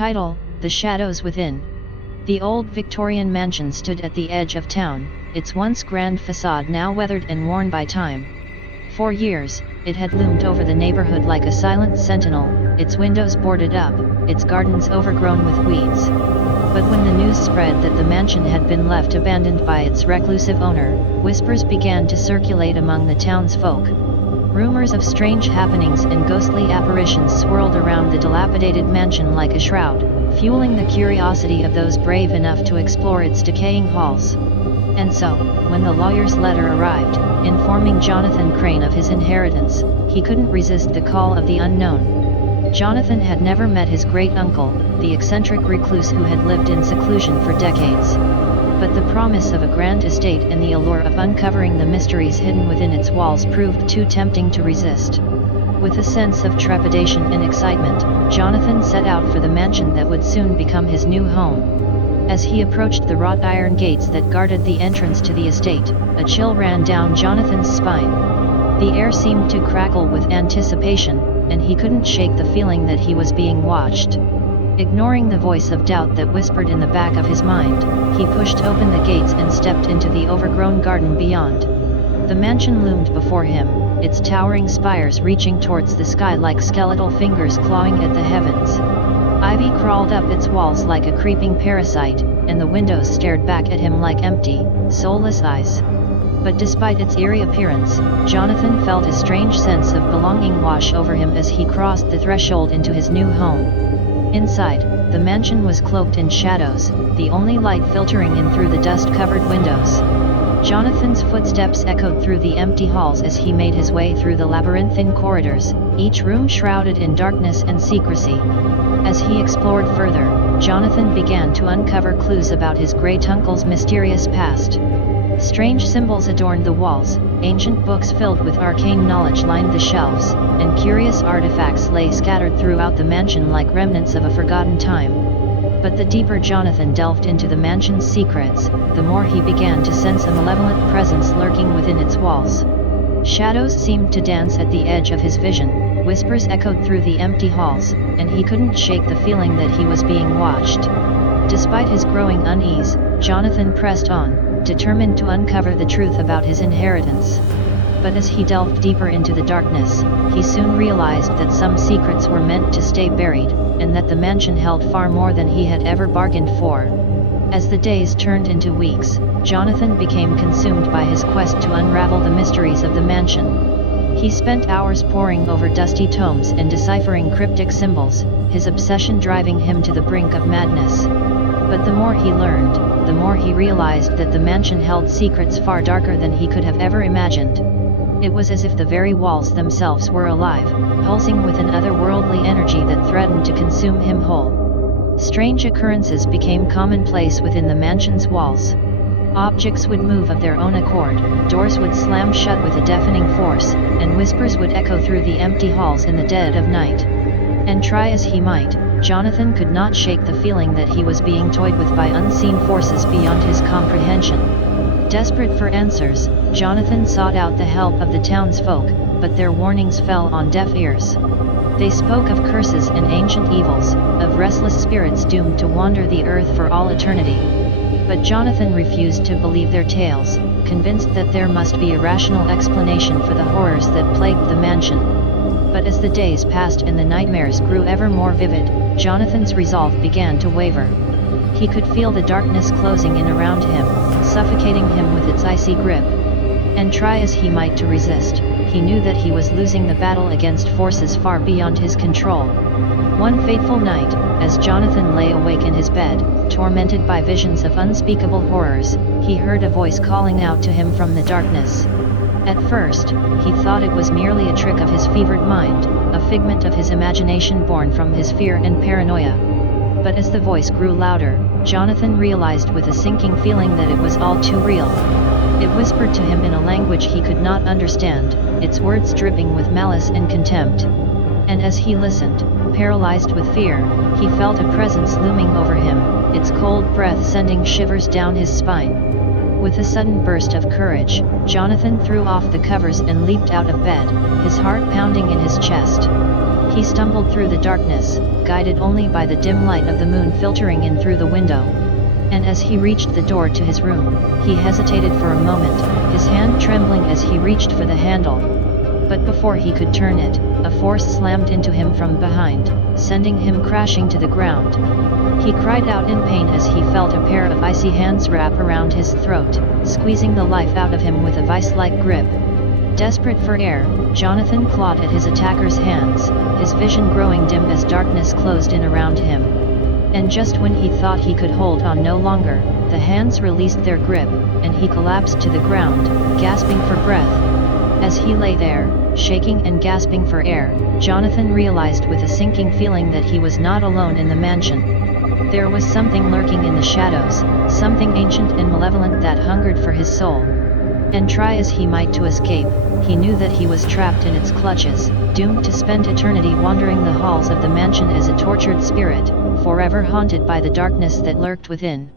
Title: The Shadows Within. The old Victorian mansion stood at the edge of town, its once grand facade now weathered and worn by time. For years, it had loomed over the neighborhood like a silent sentinel, its windows boarded up, its gardens overgrown with weeds. But when the news spread that the mansion had been left abandoned by its reclusive owner, whispers began to circulate among the townsfolk. Rumors of strange happenings and ghostly apparitions swirled around the dilapidated mansion like a shroud, fueling the curiosity of those brave enough to explore its decaying halls. And so, when the lawyer's letter arrived, informing Jonathan Crane of his inheritance, he couldn't resist the call of the unknown. Jonathan had never met his great-uncle, the eccentric recluse who had lived in seclusion for decades. But the promise of a grand estate and the allure of uncovering the mysteries hidden within its walls proved too tempting to resist. With a sense of trepidation and excitement, Jonathan set out for the mansion that would soon become his new home. As he approached the wrought iron gates that guarded the entrance to the estate, a chill ran down Jonathan's spine. The air seemed to crackle with anticipation, and he couldn't shake the feeling that he was being watched. Ignoring the voice of doubt that whispered in the back of his mind, he pushed open the gates and stepped into the overgrown garden beyond. The mansion loomed before him, its towering spires reaching towards the sky like skeletal fingers clawing at the heavens. Ivy crawled up its walls like a creeping parasite, and the windows stared back at him like empty, soulless eyes. But despite its eerie appearance, Jonathan felt a strange sense of belonging wash over him as he crossed the threshold into his new home. Inside, the mansion was cloaked in shadows, the only light filtering in through the dust-covered windows. Jonathan's footsteps echoed through the empty halls as he made his way through the labyrinthine corridors, each room shrouded in darkness and secrecy. As he explored further, Jonathan began to uncover clues about his great-uncle's mysterious past. Strange symbols adorned the walls, ancient books filled with arcane knowledge lined the shelves, and curious artifacts lay scattered throughout the mansion like remnants of a forgotten time. But the deeper Jonathan delved into the mansion's secrets, the more he began to sense a malevolent presence lurking within its walls. Shadows seemed to dance at the edge of his vision, whispers echoed through the empty halls, and he couldn't shake the feeling that he was being watched. Despite his growing unease, Jonathan pressed on, determined to uncover the truth about his inheritance. But as he delved deeper into the darkness, he soon realized that some secrets were meant to stay buried, and that the mansion held far more than he had ever bargained for. As the days turned into weeks, Jonathan became consumed by his quest to unravel the mysteries of the mansion. He spent hours poring over dusty tomes and deciphering cryptic symbols, his obsession driving him to the brink of madness. But the more he learned, the more he realized that the mansion held secrets far darker than he could have ever imagined. It was as if the very walls themselves were alive, pulsing with an otherworldly energy that threatened to consume him whole. Strange occurrences became commonplace within the mansion's walls. Objects would move of their own accord, doors would slam shut with a deafening force, and whispers would echo through the empty halls in the dead of night. And try as he might, Jonathan could not shake the feeling that he was being toyed with by unseen forces beyond his comprehension. Desperate for answers, Jonathan sought out the help of the townsfolk, but their warnings fell on deaf ears. They spoke of curses and ancient evils, of restless spirits doomed to wander the earth for all eternity. But Jonathan refused to believe their tales, convinced that there must be a rational explanation for the horrors that plagued the mansion. But as the days passed and the nightmares grew ever more vivid, Jonathan's resolve began to waver. He could feel the darkness closing in around him, suffocating him with its icy grip. And try as he might to resist, he knew that he was losing the battle against forces far beyond his control. One fateful night, as Jonathan lay awake in his bed, tormented by visions of unspeakable horrors, he heard a voice calling out to him from the darkness. At first, he thought it was merely a trick of his fevered mind, a figment of his imagination born from his fear and paranoia. But as the voice grew louder, Jonathan realized with a sinking feeling that it was all too real. It whispered to him in a language he could not understand, its words dripping with malice and contempt. And as he listened, paralyzed with fear, he felt a presence looming over him, its cold breath sending shivers down his spine. With a sudden burst of courage, Jonathan threw off the covers and leaped out of bed, his heart pounding in his chest. He stumbled through the darkness, guided only by the dim light of the moon filtering in through the window. And as he reached the door to his room, he hesitated for a moment, his hand trembling as he reached for the handle. But before he could turn it, a force slammed into him from behind, sending him crashing to the ground. He cried out in pain as he felt a pair of icy hands wrap around his throat, squeezing the life out of him with a vice-like grip. Desperate for air, Jonathan clawed at his attacker's hands, his vision growing dim as darkness closed in around him. And just when he thought he could hold on no longer, the hands released their grip, and he collapsed to the ground, gasping for breath. As he lay there, shaking and gasping for air, Jonathan realized with a sinking feeling that he was not alone in the mansion. There was something lurking in the shadows, something ancient and malevolent that hungered for his soul. And try as he might to escape, he knew that he was trapped in its clutches, doomed to spend eternity wandering the halls of the mansion as a tortured spirit, forever haunted by the darkness that lurked within.